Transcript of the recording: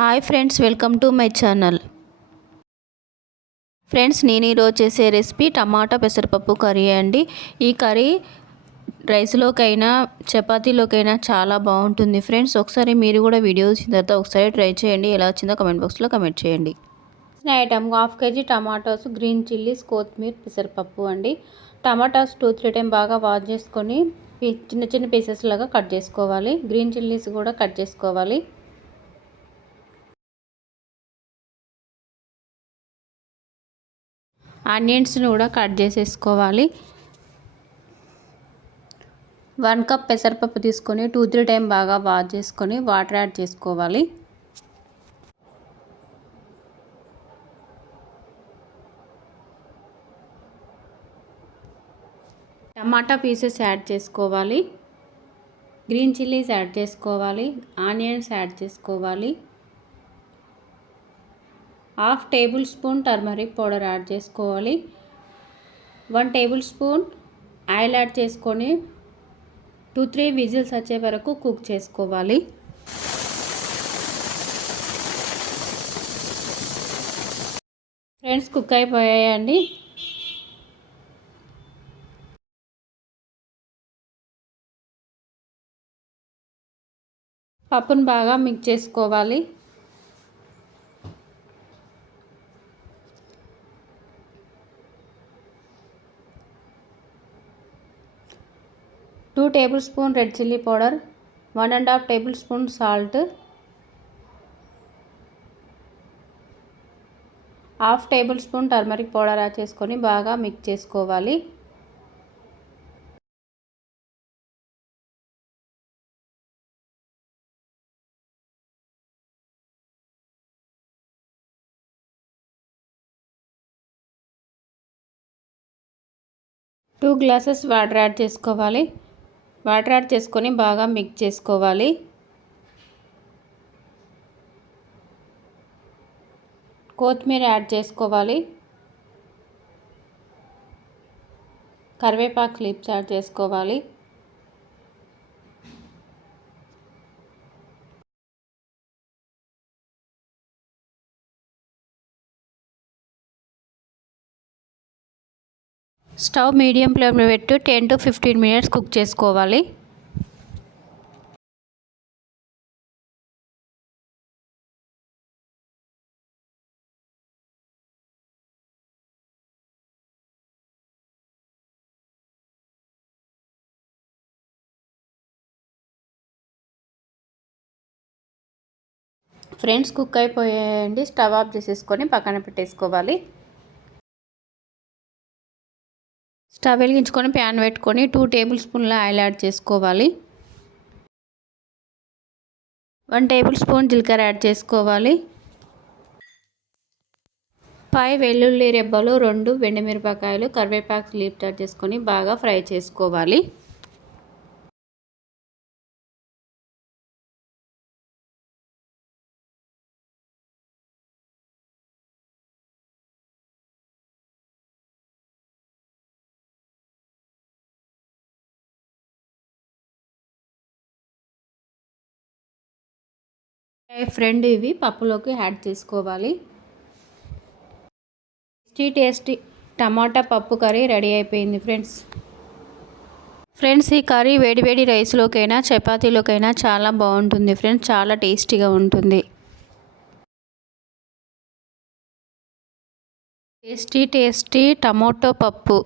Hi friends, welcome to my channel. Friends, నేను ఈరోజు చేసే రెసిపీ టమాటా పెసరపప్పు కర్రీ అండి. ఈ కర్రీ రైస్లోకైనా చపాతీలోకైనా చాలా బాగుంటుంది ఫ్రెండ్స్. ఒకసారి మీరు కూడా వీడియో వచ్చిన తర్వాత ఒకసారి ట్రై చేయండి. ఎలా వచ్చిందో కమెంట్ బాక్స్లో కమెంట్ చేయండి. ఐటమ్ 1/2 kg టమాటాస్, గ్రీన్ చిల్లీస్, కొత్తిమీర, పెసరపప్పు అండి. టమాటాస్ 2-3 టైం బాగా వాష్ చేసుకొని చిన్న చిన్న పీసెస్ లాగా కట్ చేసుకోవాలి. గ్రీన్ చిల్లీస్ కూడా కట్ చేసుకోవాలి. ఆనియన్స్ని కూడా కట్ చేసేసుకోవాలి. 1 కప్ పెసరపప్పు తీసుకొని 2-3 టైం బాగా వాష్ చేసుకొని వాటర్ యాడ్ చేసుకోవాలి. టమాటా పీసెస్ యాడ్ చేసుకోవాలి. గ్రీన్ చిల్లీస్ యాడ్ చేసుకోవాలి. ఆనియన్స్ యాడ్ చేసుకోవాలి. 1/2 table spoon turmeric powder add చేసుకోవాలి. 1 టేబుల్ స్పూన్ ఆయిల్ యాడ్ చేసుకొని 2-3 విజిల్స్ వచ్చే వరకు కుక్ చేసుకోవాలి. ఫ్రెండ్స్, కుక్ అయిపోయాయండి. పప్పును బాగా మిక్స్ చేసుకోవాలి. Two table spoon red chilli powder, 1.5 table spoon salt, 1/2 table spoon turmeric powder add చేసుకొని బాగా మిక్స్ చేసుకోవాలి. టూ గ్లాసెస్ వాటర్ యాడ్ చేసుకోవాలి. వాటర్ యాడ్ చేసుకొని బాగా మిక్స్ చేసుకోవాలి. కొత్తిమీర యాడ్ చేసుకోవాలి. కరివేపాకు లీవ్స్ యాడ్ చేసుకోవాలి. స్టవ్ మీడియం ఫ్లేమ్లో పెట్టి 10 to 15 మినిట్స్ కుక్ చేసుకోవాలి. ఫ్రెండ్స్, కుక్ అయిపోయాయండి. స్టవ్ ఆఫ్ చేసేసుకొని పక్కన పెట్టేసుకోవాలి. స్టవ్ వెలిగించుకొని ప్యాన్ పెట్టుకొని 2 టేబుల్ స్పూన్ల ఆయిల్ యాడ్ చేసుకోవాలి. 1 టేబుల్ స్పూన్ జీలకర్ర యాడ్ చేసుకోవాలి. 5 వెల్లుల్లి రెబ్బలు, 2 ఎండుమిరపకాయలు, కరివేపాకు లీవ్స్ యాడ్ చేసుకొని బాగా ఫ్రై చేసుకోవాలి. ఫ్రెండ్, ఇవి పప్పులోకి యాడ్ చేసుకోవాలి. టేస్టీ టమాటా పప్పు కర్రీ రెడీ అయిపోయింది ఫ్రెండ్స్. ఈ కర్రీ వేడి రైస్లోకైనా చపాతీలోకైనా చాలా బాగుంటుంది ఫ్రెండ్స్. చాలా టేస్టీగా ఉంటుంది. టేస్టీ టమాటో పప్పు.